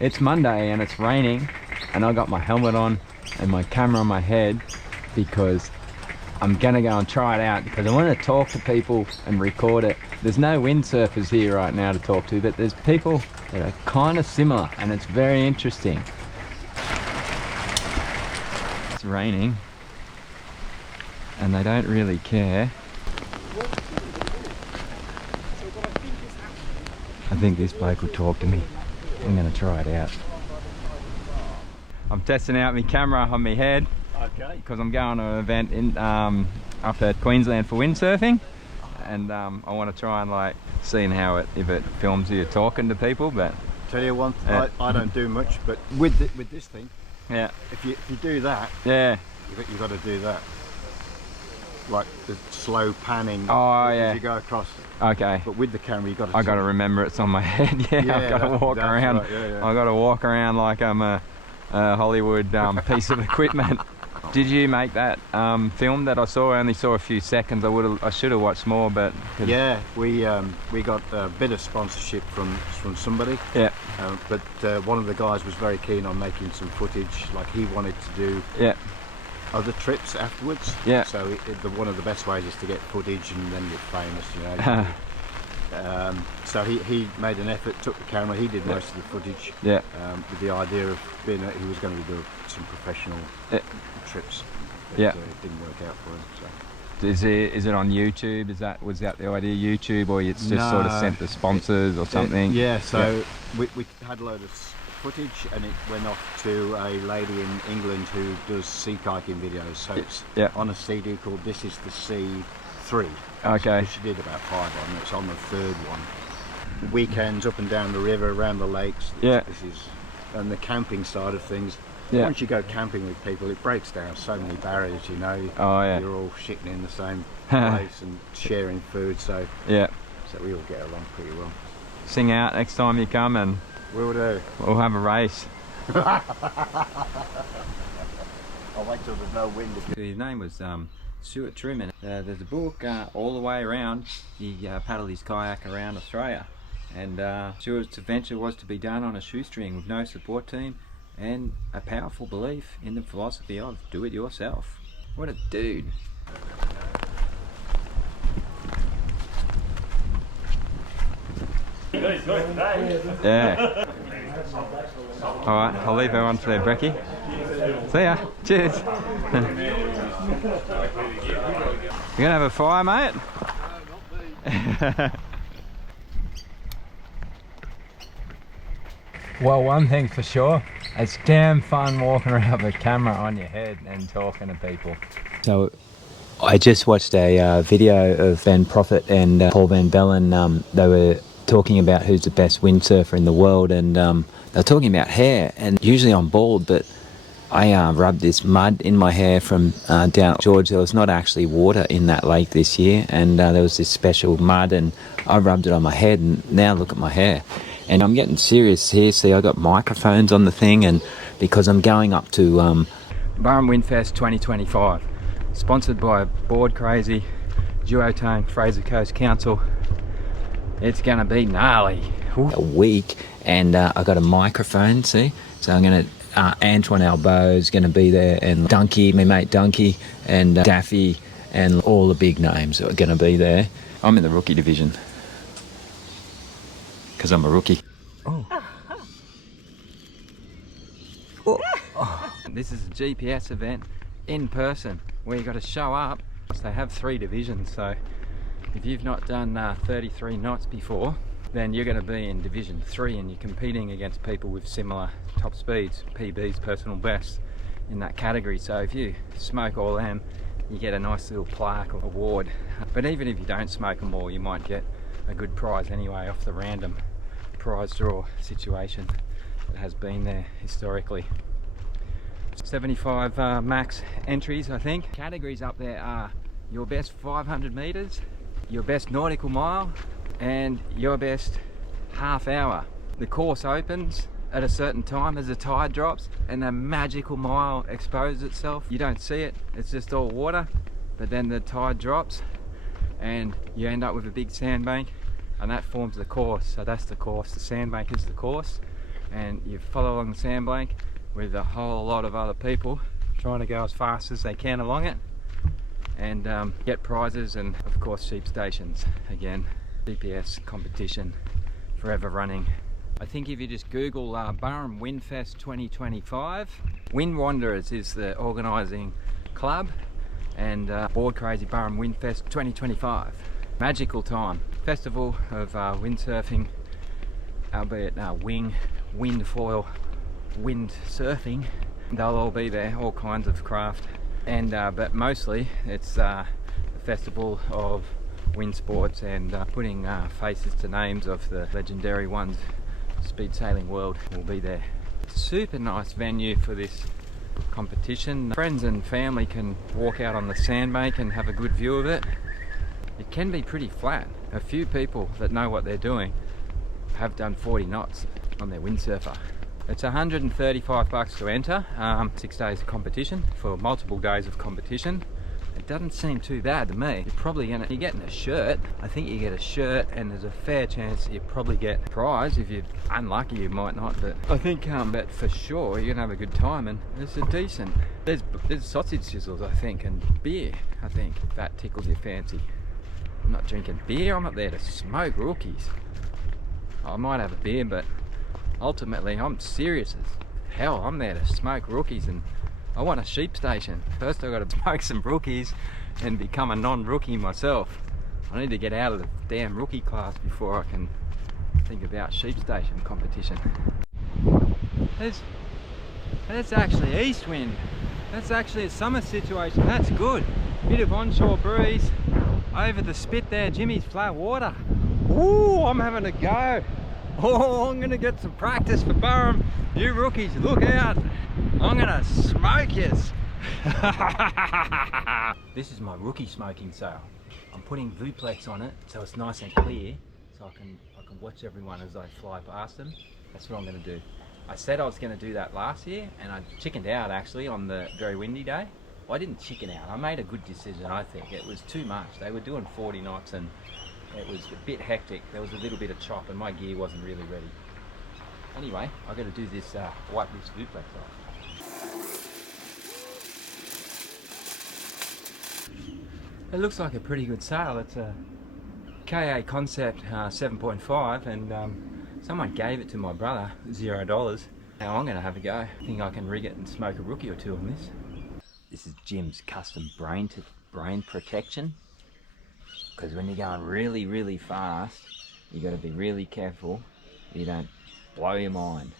It's Monday and it's raining, and I got my helmet on and my camera on my head because I'm gonna go and try it out because I want to talk to people and record it. There's no windsurfers here right now to talk to, but there's people that are kind of similar, and it's very interesting. It's raining and they don't really care. I think this bloke will talk to me. I'm gonna try it out. I'm testing out my camera on my head. Okay. Because I'm going to an event in up at Queensland for windsurfing, and I want to try and like seeing how if it films you talking to people. But tell you one, I don't do much, but with this thing, yeah, if you do that, yeah, you've got to do that, like the slow panning. Oh yeah. As you go across. Okay. But with the camera, you got to. I got to remember it's on my head. Yeah, I've got to walk around. Right, yeah. I got to walk around like I'm a Hollywood piece of equipment. Did you make that film that I saw? I only saw a few seconds. I should have watched more, but yeah, we got a bit of sponsorship from somebody. Yeah. But one of the guys was very keen on making some footage. Like he wanted to do other trips afterwards. Yeah. So one of the best ways is to get footage and then get famous, you know. So he made an effort, took the camera. He did most of the footage. Yeah. With the idea of being he was going to do some professional trips. But, it didn't work out for him. So. Is it on YouTube? Was that the idea? YouTube, or it's just sort of sent to sponsors or something? So we had a load of footage, and it went off to a lady in England who does sea kayaking videos. So it's on a CD called This Is the Sea 3. Okay. So she did about 5 on it. It's on the 3rd one. Weekends up and down the river, around the lakes. This is, and the camping side of things. Yeah. Once you go camping with people, it breaks down so many barriers, you know. Oh yeah. You're all shitting in the same place and sharing food, so so we all get along pretty well. Sing out next time you come, and we'll do. We'll have a race. I'll wait till there's no wind. His name was Stuart Truman. There's a book, All the Way Around. He paddled his kayak around Australia, and Stuart's adventure was to be done on a shoestring with no support team, and a powerful belief in the philosophy of do it yourself. What a dude. Yeah. Alright, I'll leave her on for there, Brecky. See ya. Cheers. You gonna have a fire, mate? Well, one thing for sure, it's damn fun walking around with a camera on your head and talking to people. So I just watched a video of Ben Prophet and Paul Van Bellen. They were talking about who's the best windsurfer in the world, and they're talking about hair. And usually I'm bald, but I rubbed this mud in my hair from down at George. There was not actually water in that lake this year, and there was this special mud, and I rubbed it on my head, and now look at my hair. And I'm getting serious here. See, I got microphones on the thing, and because I'm going up to Burrum Windfest 2025, sponsored by BoardCrazy, Duotone, Fraser Coast Council. It's gonna be gnarly. Ooh. A week, and I got a microphone. See, so I'm gonna Antoine Albo's gonna be there, and Dunky, my mate Dunky, and Daffy, and all the big names are gonna be there. I'm in the rookie division because I'm a rookie. Oh. Oh. This is a GPS event in person where you got to show up. They have 3 divisions, so if you've not done 33 knots before, then you're going to be in Division 3, and you're competing against people with similar top speeds, PBs, personal bests, in that category. So if you smoke all them, you get a nice little plaque or award. But even if you don't smoke them all, you might get a good prize anyway off the random prize draw situation that has been there historically. 75 max entries, I think. Categories up there are your best 500 meters, your best nautical mile, and your best half hour. The course opens at a certain time as the tide drops, and the magical mile exposes itself. You don't see it, it's just all water, but then the tide drops and you end up with a big sandbank, and that forms the course. So that's the course, the sandbank is the course, and you follow along the sandbank with a whole lot of other people trying to go as fast as they can along it, and get prizes, and of course sheep stations. Again, GPS competition, forever running. I think if you just Google Burrum Windfest 2025, Wind Wanderers is the organising club, and BoardCrazy Burrum Windfest 2025. Magical time. Festival of windsurfing, albeit wind foil, windsurfing. They'll all be there, all kinds of craft. And but mostly it's a festival of wind sports, and putting faces to names of the legendary ones. Speed sailing world will be there. Super nice venue for this competition. Friends and family can walk out on the sandbank and have a good view of it. It can be pretty flat. A few people that know what they're doing have done 40 knots on their windsurfer. It's $135 to enter, 6 days of competition for multiple days of competition. It doesn't seem too bad to me. You're getting a shirt. I think you get a shirt, and there's a fair chance you probably get a prize. If you're unlucky, you might not, but I think but for sure you're gonna have a good time, and it's a decent. There's sausage sizzles, I think, and beer, I think, if that tickles your fancy. I'm not drinking beer, I'm up there to smoke rookies. I might have a beer, but ultimately I'm serious as hell. I'm there to smoke rookies, and I want a sheep station. First I've got to smoke some rookies and become a non-rookie myself. I need to get out of the damn rookie class before I can think about sheep station competition. That's actually east wind. That's actually a summer situation. That's good. Bit of onshore breeze. Over the spit there, Jimmy's flat water. Ooh, I'm having a go. Oh, I'm gonna get some practice for Burrum. You rookies, look out. I'm gonna smoke yous. This is my rookie smoking sail. I'm putting Vuplex on it so it's nice and clear, so I can watch everyone as I fly past them. That's what I'm gonna do. I said I was gonna do that last year, and I chickened out actually on the very windy day. Well, I didn't chicken out. I made a good decision, I think. It was too much. They were doing 40 knots and it was a bit hectic. There was a little bit of chop and my gear wasn't really ready. Anyway, I've got to do this, wipe this Vuplex off. It looks like a pretty good sail. It's a KA Concept 7.5, and someone gave it to my brother, $0. Now I'm going to have a go. I think I can rig it and smoke a rookie or two on this. This is Jim's custom brain protection. Because when you're going really, really fast, you got to be really careful you don't blow your mind.